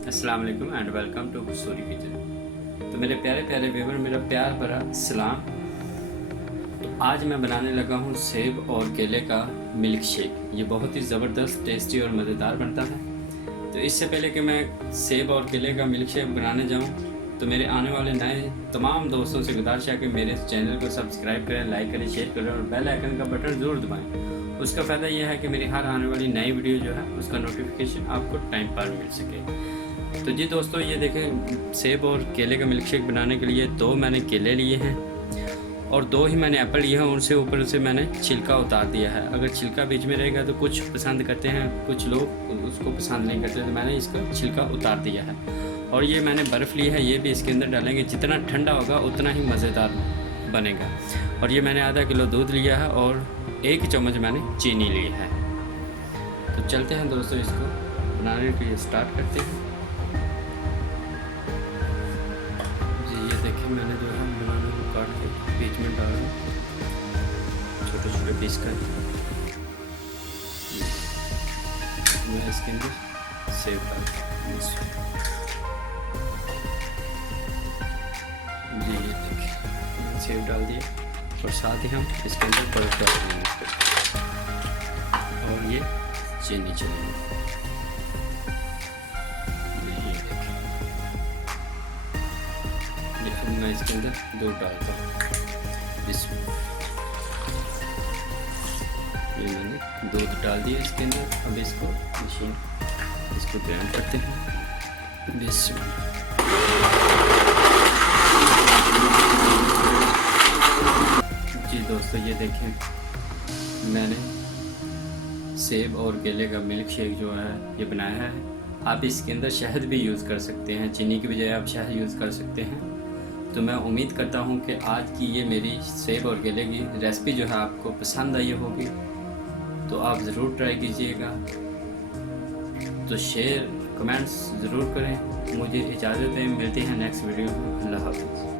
अस्सलाम वालेकुम and welcome to Kasuri kitchen. तो मेरे प्यारे प्यारे व्यूवर, मेरा प्यार भरा सलाम। तो आज मैं बनाने लगा हूँ सेब और केले का मिल्क शेक। ये बहुत ही ज़बरदस्त, टेस्टी और मज़ेदार बनता है। तो इससे पहले कि मैं सेब और केले का मिल्क शेक बनाने जाऊँ, तो मेरे आने वाले नए तमाम दोस्तों से गुजारिश है कि मेरे चैनल को सब्सक्राइब करें, लाइक करें, शेयर करें और बेल आइकन का बटन ज़रूर दबाएं। उसका फ़ायदा यह है कि मेरी हर आने वाली नई वीडियो जो है उसका नोटिफिकेशन आपको टाइम पर मिल सके। तो जी दोस्तों, ये देखें, सेब और केले का मिल्क शेक बनाने के लिए 2 मैंने केले लिए हैं और 2 ही मैंने एप्पल लिए हैं। उनसे ऊपर से मैंने छिलका उतार दिया है। अगर छिलका बीच में रहेगा तो कुछ पसंद करते हैं, कुछ लोग उसको पसंद नहीं करते, तो मैंने इसका छिलका उतार दिया है। और ये मैंने बर्फ़ ली है, ये भी इसके अंदर डालेंगे। जितना ठंडा होगा उतना ही मज़ेदार बनेगा। और ये मैंने आधा किलो दूध लिया है और 1 चम्मच मैंने चीनी ली है। तो चलते हैं दोस्तों, इसको बनाने के लिए स्टार्ट करते हैं। जी ये देखिए, मैंने जो है बनाना को काट के बीच में डाला, छोटे छोटे पीस कर। मैं इसके अंदर सेब डाल, जी ये देखिए सेब डाल दिए और साथ ही हम इसके अंदर बर्फ डाल देंगे और ये चीनी चलेंगे। ये देखिए मैं इसके अंदर दूध डालता हूँ। ये मैंने दूध डाल दिया इसके अंदर। अब इसको मशीन इसको ग्राइंड करते हैं। जी दोस्तों, ये देखें, मैंने सेब और केले का मिल्क शेक जो है ये बनाया है। आप इसके अंदर शहद भी यूज़ कर सकते हैं, चीनी की बजाय आप शहद यूज़ कर सकते हैं। तो मैं उम्मीद करता हूँ कि आज की ये मेरी सेब और केले की रेसिपी जो है आपको पसंद आई होगी। तो आप ज़रूर ट्राई कीजिएगा। तो शेयर कमेंट्स ज़रूर करें। मुझे इजाज़त है, मिलते हैं नेक्स्ट वीडियो में। अल्लाह हाफ़िज़।